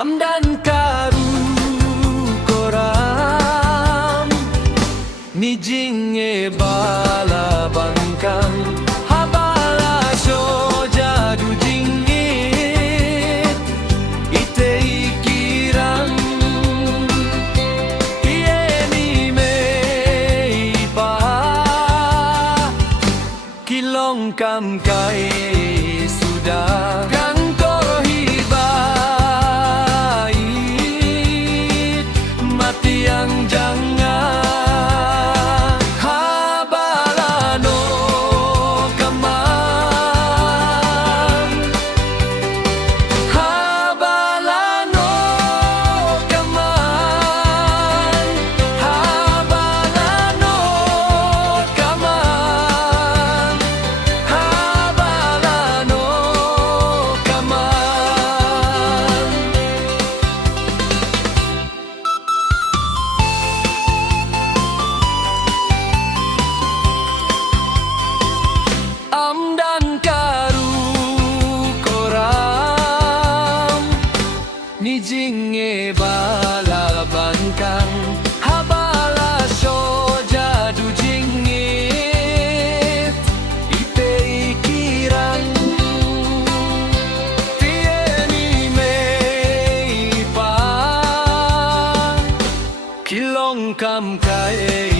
Amdan karu koram Nijinge bala bangkang Habala shoja du jingit Ite ikiran Ieni me ipa Kilong kam kai sudah yang jangan habalano kaman habalano kaman habalano kaman habalano kaman Amdan karu koram Nijinge bala bangkang Habala shoja du jingit Ite ikiran Tieni me ipa Kilong kam kai